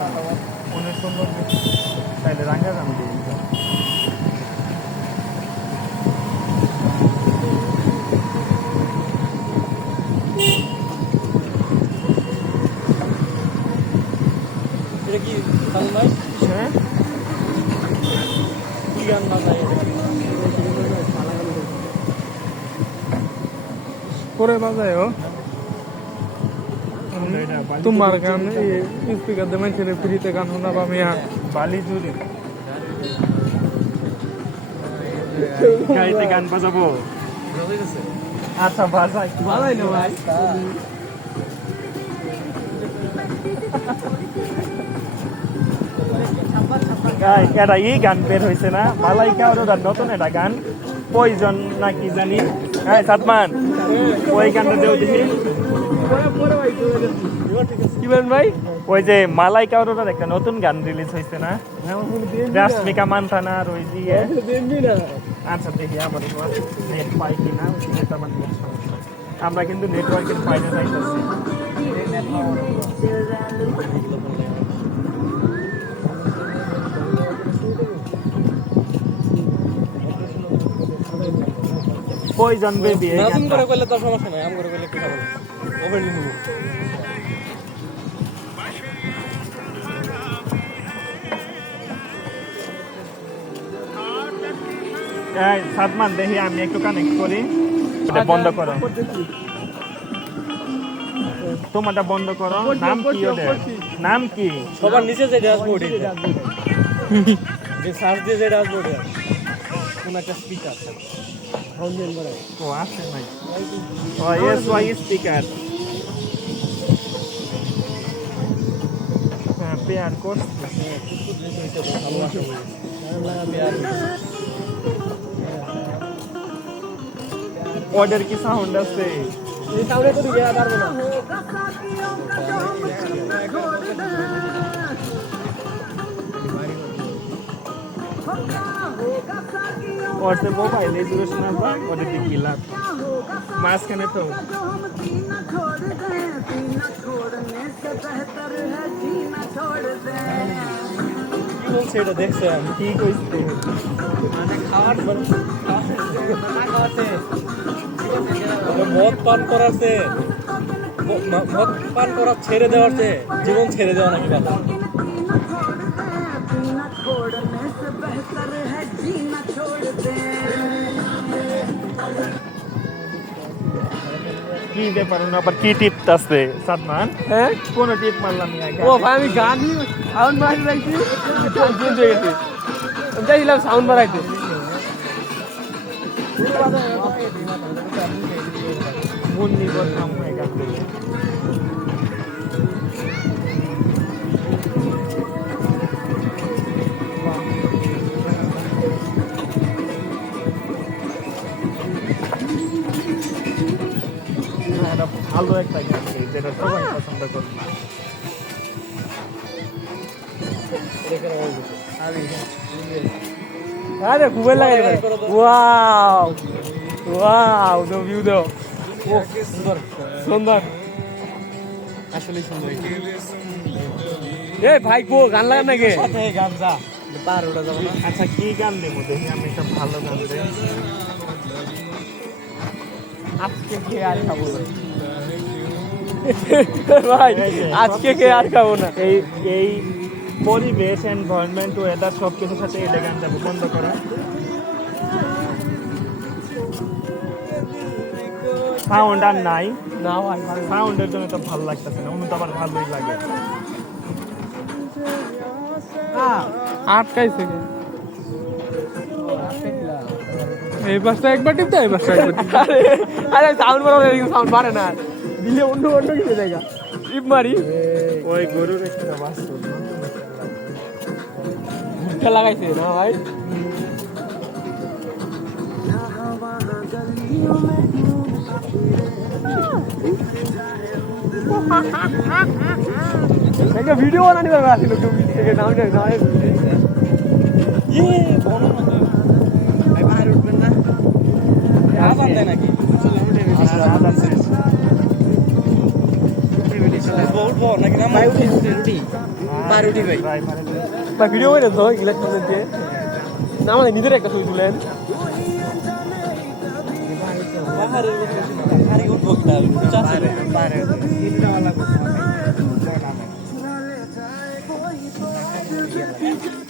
অনেক সুন্দর তাইলে রাঙ্গা গান দিই এটা কি সাল ভাই হ্যাঁ। কি গান বাজায় করে বাজায় ও। তোমার গান স্পিকার দিয়ে মানুষের ফ্রিতে গান শোনা পাবি হ্যাঁ বালি জুড়ে। গাড়িতে গান বাজাবো। আচ্ছা বাজাই। বাজাই না ভাই। এটা ই গান বের হয়েছে না? মালাইকা ওটা নতুন এটা গান। পয়জন না কি জানি? হ্যাঁ সাতমান। ওই গানটা দেও দেখি। কি ভাই, ওই যে মালাইকা ওটার একটা নতুন গান রিলিজ হয়েছে না? রাশ্মিকা মান্থানা আর ওই দিয়ে আচ্ছা দেখি, আবার নেট পাই কিনা আমার আমরা কিন্তু নেটওয়ার্কের বাইরে যাইতেছি। পয়জন বেবি নাজুম করে করলে তো সমস্যা নাই, আম করে করলে কি হবে ওভারলি হব সাতমান দেখি আমি একটু কানেক্ট করি। এটা বন্ধ করো। তোমারটা বন্ধ করো। নাম কি ওদের? নাম কি? সবার নিচে যে ড্যাশবোর্ড যে সার্চ দিয়ে যে ড্যাশবোর্ড কোন একটা স্পিকার ও আছে নাই ও এস ওয়াই স্পিকার হ্যাঁ পেয়ার কোর্স কডের কি সাউন্ড আছে? এই সাউন্ডে তো দিয়ে পারব না। করতে মোবাইলে দূরে শোনা যায় ওদের কি লাভ? মাঝখানে তো। সেটা দেখছে? আমি কি কইছি? মানে খাওয়ার খাওয়াতে। মদ পান ম- ম- মদ পান করা ছেড়ে দেওয়ার চেয়ে জীবন ছেড়ে দেওয়া নাকি ভালো কি ব্যাপার না আবার কি টিপ আছে সাদমান? হ্যাঁ? কোন টিপ মারলাম না ও ভাই আমি গানই সাউন্ড বাড়াইতে রাখছি। গেছে চাইছিলাম সাউন্ড বাড়াইতে। করলাম হয়ে গেছে হ্যাঁ, ভালো একটা গান যেটা সবাই পছন্দ করবে আরে খুবই লাগে ওয়াও ওয়াও দো ভিউ দো সুন্দর সুন্দর। আসলে সুন্দর এই ভাই কো গান লাগান নাকি? সাথে গামজা পার ওটা যাব না। আচ্ছা কি গান দেবো দেখি আমি একটা ভালো গান দেই। আজকে কে আর খাব না? ভাই আজকে কে আর খাব না? এই এই পরিবেশ এনভায়রনমেন্ট ওয়েদার সব কিছুর সাথে এটা গান যাব বন্ধ করা। সাউন্ড আর নাই। সাউন্ডের জন্য তো ভালো লাগতেছে না অন্য তো আবার ভালোই লাগে। আটকাইছে এই বাসটা একবার টিপতে এই বাসটা একবার আরে আরে সাউন্ড বাড়ানো সাউন্ড বাড়ে না। দিলে অন্য অন্য কিছু জায়গা। টিপ মারি। ওই গরুর একটা বাস্তব ভুট্টা লাগাইছে না ভাই? একটা ভিডিও বানানি পারবে আসলে তুমি থেকে নাম না না ইয়ে বাইরে উঠবেন না। আবার দেয় নাকি? উঠবো নাকি নাম উঠি উঠি পাউরুটি ভাই। ভাই। বা ভিডিও করে তো কমেন্ট দিয়ে। না আমাদের নিজের একটা ছবি তুলেন। Thank মধ্যে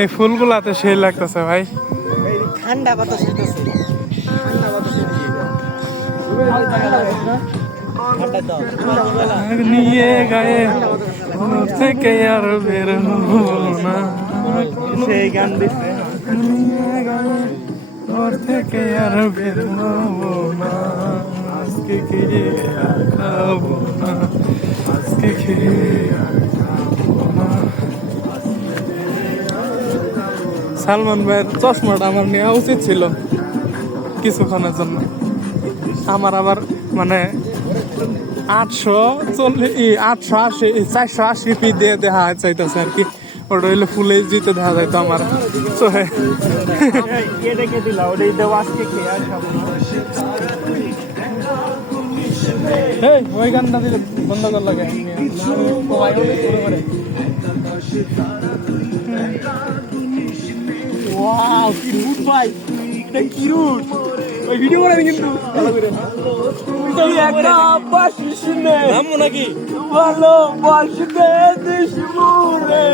এই ফুলগুলাতে সেই লাগতেছে ভাই। ঠান্ডা বাতাস নিয়ে গায়ে থেকে আর বের না। সেই গান দিচ্ছে নিয়ে গায়ে থেকে আর বের না। আজকে খেয়ে আর খাব না। আজকে খেয়ে আর সালমান ভাইয়ের চশমাটা আমার নেওয়া উচিত ছিল কিছুক্ষণের জন্য। আমার আবার মানে আটশো চল্লিশ আটশো আশি চারশো আশি পি দিয়ে দেখা চাইতেছে আর কি। ওটা হইলে ফুলে জিতে দেখা আমার। আর খাব না এই, ওই গানটা দিলে বন্ধ কর লাগে। ওয়াও কি রুট ভাই। এটা কি রুট ওই ভিডিও করে কিন্তু। তুই একটা বাসিস নে। নামবো নাকি? ভালো বাসতে দিস মুরে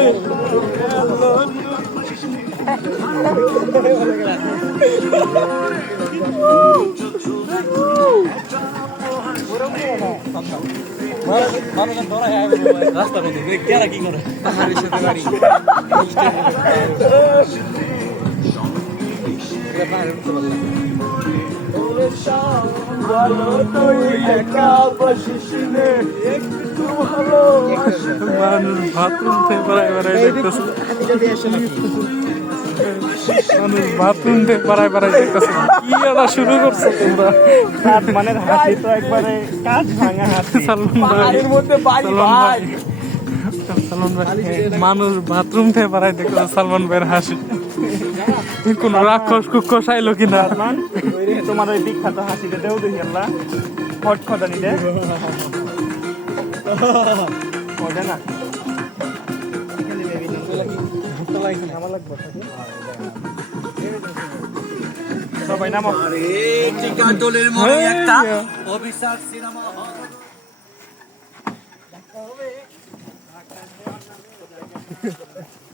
রাস্তা মধ্যে কি করে? মানুষ বাথরুম থেকে বেড়ায় বেড়ায় দেখতেছে মানুষ কি এটা শুরু করছ তোমরা মানে হাসি তো একবারে কাঠ ভাঙা হাসি সালমান ভাই সালমান ভাই মানুষ বাথরুম থেকে বেড়ায় দেখতেছে সালমান ভাইয়ের হাসি। কোন রাক্ষস কুক্ষস আইলো কিনা তোমার ওই বিখ্যাত হাসিটা দেও দেখি আল্লাহ খট খটানি দে ওটা না সবাই নামো দলের মনে একটা অভিশাপ সিনেমা সাথে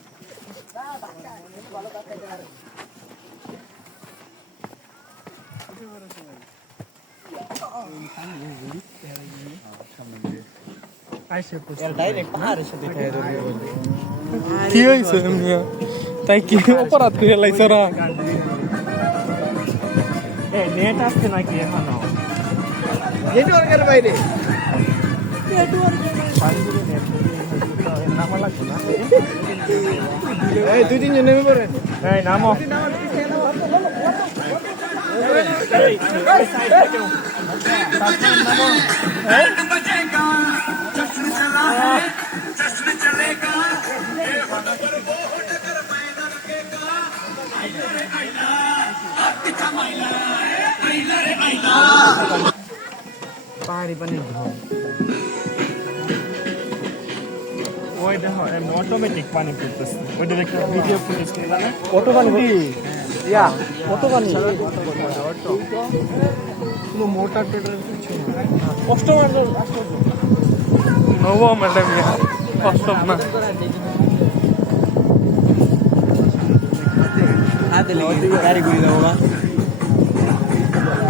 কি হয়েছে তাই কি অপরাধ করে লাইছ এ নেট আসছে নাকি এখনও? নেটওয়ার্কের বাইরে নামা লাগবে না এই দুই তিনজন নেমে পড়ে। এই নামো। পাহাড়ি পানির ঢল। ওই দেখো অটোমেটিক পানি পড়তেছে ওইটা একটা ভিডিও ফুটেজ জানো কত পানি ইয়া কত পানি কোনো মোটর টোটার কিছু না কষ্ট মানে নব ম্যাডাম ইয়া কষ্ট না হাতে লেগে গাড়ি ঘুরে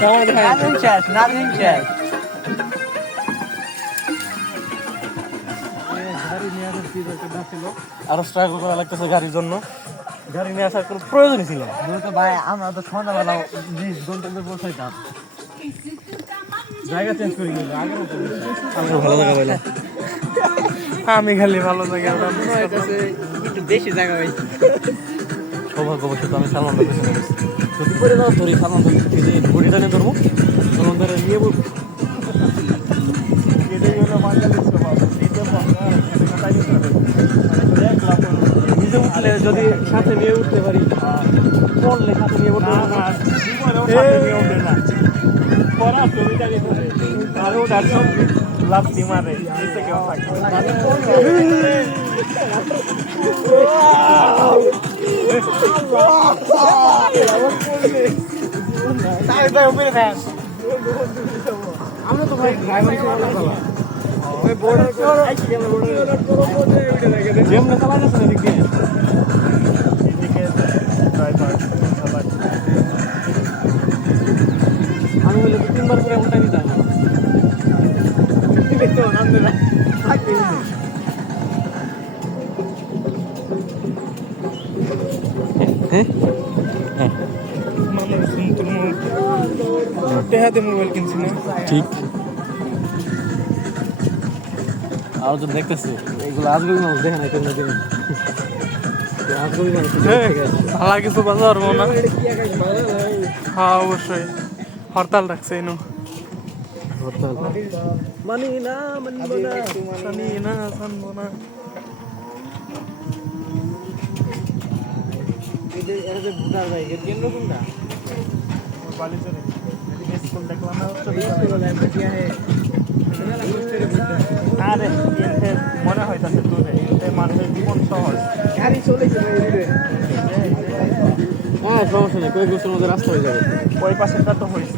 তো সাত মানে গান এই নামো নামো আরও স্ট্রাগল করা লাগতেছে গাড়ির জন্য। গাড়ি নিয়ে আসার কোনো প্রয়োজনই ছিল না। ভাই আমরা তো সন্ধ্যাবেলা বিশ গন্তব্যে পৌঁছাইতাম জায়গা চেঞ্জ করে গেল আগে ভালো জায়গা পাইলাম। আমি খালি ভালো জায়গায় একটু বেশি জায়গা পাইছি। সৌভাগ্যবশত আমি সালমান ভাই পেছনে গেছি যদি করে দাও ধরি সালমান ভাই থেকে ঘড়িটা নিয়ে ধরবো সালমান ভাই নিয়ে বলব বাঙালির স্বভাব। নিজে উঠলে যদি সাথে নিয়ে উঠতে পারি পড়লে সাথে নিয়ে উঠতে না মারে নিচে কেউ থাকে যেমন চালা যাচ্ছে না দিক এদিকে ড্রাইভার চালায় আমি বলে দু তিনবার করে উল্টা দিতাম মানুষ সুন্দর টেহাতে মোবাইল কিনছি না ঠিক। আর যখন দেখতেছি। এগুলো আজগবি মানুষ দেখে না কেন দিন ভালো কিছু বাজা পারব না হ্যাঁ। অবশ্যই। হরতাল রাখছে এনু মানি না মানি না। জানি না। জানব না ভোটার ভাই কেন্দ্র কোনটা? বালিচরে এদিকে স্কুল দেখলাম না আরে এতে মনে হইতাছে দূরে মানুষের জীবন সহজ। গাড়ি চলেছে হ্যাঁ সমস্যা নেই কয়েক বছর মধ্যে রাস্তা হয়ে যাবে। ওই পাশেরটা তো হয়েছে।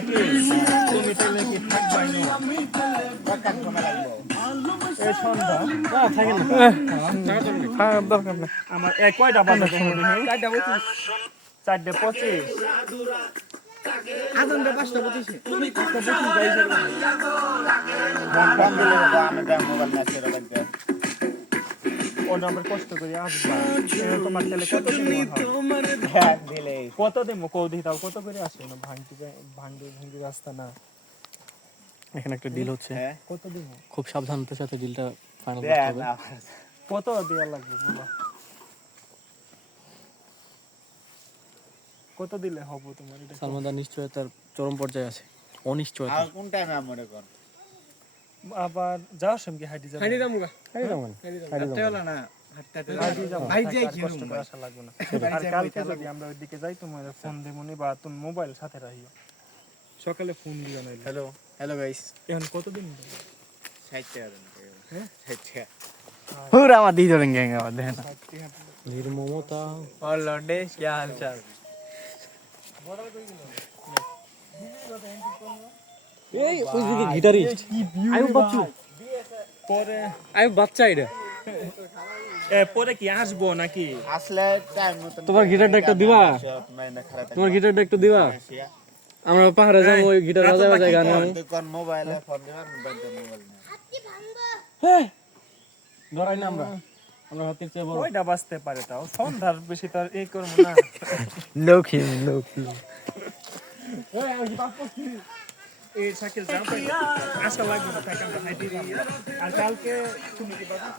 থাকি তুমি তাহলে কি থাকবাই না? হ্যাঁ আমার কয়টা বাজে তোমার দেখি চারটে পঁচিশ। আদনটা পাঁচটা ও কষ্ট করে আসবা তোমার তাহলে কত দিন কত দিন কৌদি তাও কত করে আসে? না ভাঙটি ভাঙটি ভাঙটি রাস্তা না। এখানে একটা ডিল হচ্ছে। কত দিন খুব সাবধানতার সাথে ডিলটা ফাইনাল করতে হবে। কত দেওয়া লাগবে বলো? কত দিলে হব তোমার এটা? সালমানদার নিশ্চয়তার চরম পর্যায়ে আছে। অনিশ্চয়তা। আবার যাওয়ার সময় কি হাইটি যাবে হাইনি দামুগা হাইটি যাবো ভাই যাই আর কষ্ট করে আসা লাগবে না আর কালকে যদি আমরা ওইদিকে যাই তোমার ফোন দেবনি বা তুমি মোবাইল সাথে রাখিও সকালে ফোন দিও না হ্যালো হ্যালো গাইস এখন কতদিন पूरा आवाज दी जोड़ेंगे आवाज देना নির্মমতা और लौंडे क्या हाल चाल এই ওই গিটারিস্ট আয়ুব বাচ্চু। পরে আমি বাচ্চা এটা। পরে কি আসব নাকি? আসলে টাইম মতন তোমার গিটারটা একটা দিবা? তোমার গিটারটা একটু দিবা? আমরা পাহাড়ে যাব ওই গিটার বাজায় বাজায় গান কোন মোবাইলে ফোন দিবেন মোবাইল মোবাইল ধরাই না আমরা। আমরা হাতের চেয়ে বড়। ওইটা বাঁচতে পারে তাও? সন্ধ্যার বেশি এই করব না। এই সাইকেল যাও আসা লাগবে না থাকে আমরা হাইটে আর কালকে তুমি কি বাজার